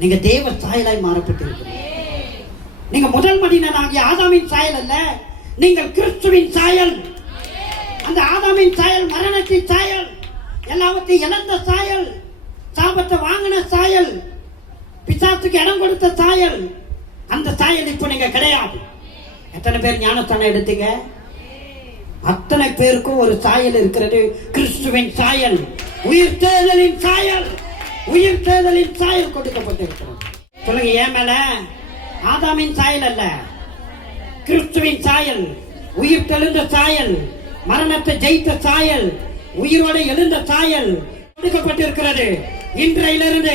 நீங்க தேவ சாயலாய் மாறப்பட்டிருக்கிறீங்க. நீங்க முதல் மனிதனாகிய ஆதாமின் சாயல் அல்ல, நீங்கள் கிறிஸ்துவின் சாயல். அந்த ஆதாமின் சாயல் மரணத்தின் சாயல், எல்லாவற்றையும் இழந்த சாயல், சாபத்தை வாங்கின சாயல், பிசாசுக்கு இடம் கொடுத்த சாயல். அந்த சாயல் இப்போ நீங்க கிடையாது. எத்தனை பேர் ஞானஸ்தானம் எடுத்தீங்க? அத்தனை பேருக்கும் ஒரு சாயல் இருக்கிறது, கிறிஸ்துவின் சாயல், உயிர்த்தெழுதலின் சாயல். உயிர்த்தெழுதலின் சாயல் கொடுக்கப்பட்டிருக்கிறது. சொல்லுங்க, ஏன் மேல? ஆதாமின் சாயல் அல்ல, கிறிஸ்துவின் சாயல், உயிர்த்தெழுந்த சாயல், மரணத்தை ஜெயித்த சாயல், உயிரோடு எழுந்த சாயல் கொடுக்கப்பட்டிருக்கிறது. இன்றையிலிருந்து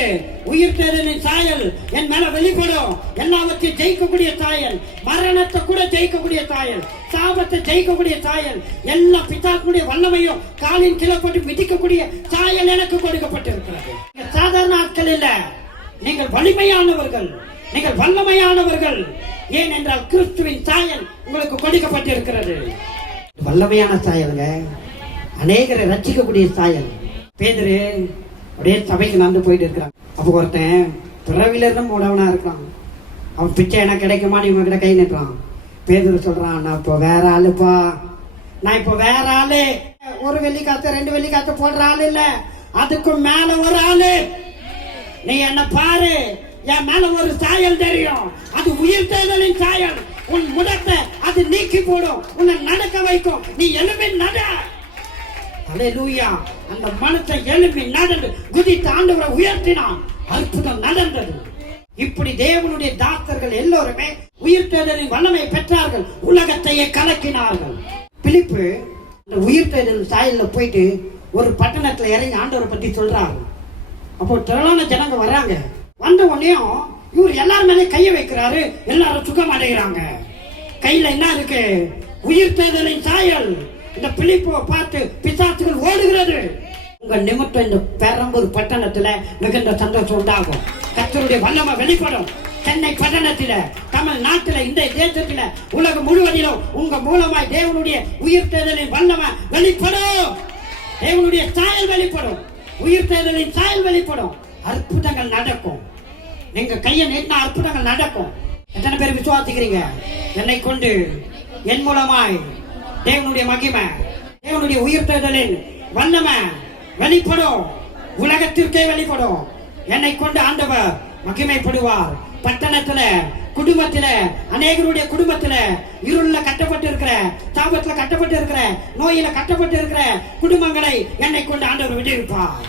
உயிர்த்தெழுதலின் சாயல் என் மேல வெளிப்படும். எல்லாவற்றையும் ஜெயிக்கக்கூடிய சாயல், மரணத்தை கூட ஜெயிக்கக்கூடிய சாயல், சாபத்தை ஜெயிக்கக்கூடிய சாயல், எல்லா பிதாக்களுடைய வல்லமையும் காலின் கீழே போட்டு மிதிக்கக்கூடிய சாயல் எனக்கு கொடுக்கப்பட்டிருக்கிறது. சாதாரண ஆட்கள் இல்ல, நீங்கள் வலிமையானவர்கள், நீங்கள் வல்லமையானவர்கள். ஏன் என்றால் கிறிஸ்துவின் சாயல் உங்களுக்கு கொடுக்கப்பட்டிருக்கிறது. வல்லமையான சாயலுங்க, அநேகரை ரட்சிக்கக்கூடிய சாயல். பேதுரு அப்படியே சபைக்கு நடந்து போயிட்டு இருக்கிறான். அப்போ ஒருத்தன் பிறவில இருந்து மூடவனா இருக்கான். அவன் பிச்சை எனக்கு கிடைக்குமான்னு இவங்க கிட்ட கை நிட்டுறான். பேதுரு சொல்றான், நான் இப்போ வேற ஆளுப்பா, நான் இப்போ வேற ஆளு. ஒரு வெள்ளிக்காத்து 2 வெள்ளிக்காத்து போடுற ஆளு இல்ல, அதுக்கும் மேல ஒரு ஆளு. நீ என்ன பாரு, என் மேல ஒரு சாயல் தெரியும், அது உயிர்த்தெழுதலின் சாயல். உன் முடத்தை அது நீக்கி போடும், உன்னை நடக்க வைக்கும். நீ எழுப்பி நட. அல்லேலூயா. அந்த மனுஷன் எழுப்பி நடந்து குதித்து ஆண்டவரை உயர்த்தினான். அற்புதம் நடந்தது. இப்படி தேவனுடைய தாசர்கள் எல்லோருமே உயிர்த்தெழுதலின் வல்லமை பெற்றார்கள், உலகத்தையே கலக்கினார்கள். பிலிப்பு அந்த உயிர்த்தெழுதல் சாயல்ல போயிட்டு ஒரு பட்டணத்துல இறங்கி ஆண்டவரை பத்தி சொல்றாரு. அப்போ திரளான ஜனங்க வர்றாங்க. வந்த உடனேயும் இவர் எல்லாரும் மேலே கையை வைக்கிறாரு, எல்லாரும் சுகம் அடைகிறாங்க. கையில என்ன இருக்கு? உயிர்த்தெழுதலின் சாயல். இந்த பிலிப்பை பார்த்து பிசாசுகள் ஓடுகிறது. உங்க நிமித்தம் இந்த பெரம்பூர் பட்டணத்துல மிகுந்த சந்தோஷம் உண்டாகும். கர்த்தருடைய வல்லமை வெளிப்படும். சென்னை பட்டணத்தில, தமிழ்நாட்டில, இந்த தேசத்தில, உலகம் முழுவதிலும் உங்க மூலமாய் தேவனுடைய உயிர்த்தெழுதலின் வல்லமை வெளிப்படும். தேவனுடைய சாயல் வெளிப்படும், உயிர்த்தெழுதலின் சாயல் வெளிப்படும். அற்புதங்கள் நடக்கும். நீங்க கையை நீட்டினா அற்புதங்கள் நடக்கும். எத்தனை பேர் விசுவாசிக்கிறீங்க? என்னை கொண்டு, என் மூலமாய் தேவனுடைய மகிமை, தேவனுடைய உயிர்த்தெழுதலின் வல்லமை வெளிப்படும், உலகத்திற்கே வெளிப்படும். என்னை கொண்டு ஆண்டவர் மகிமைப்படுவார். பட்டணத்துல, குடும்பத்தில, அநேகருடைய குடும்பத்தில, இருள்ல கட்டப்பட்டு இருக்கிற, சாபத்துல கட்டப்பட்டு இருக்கிற, நோயில கட்டப்பட்டு இருக்கிற குடும்பங்களை என்னை கொண்டு ஆண்டவர் விடுவிப்பார்.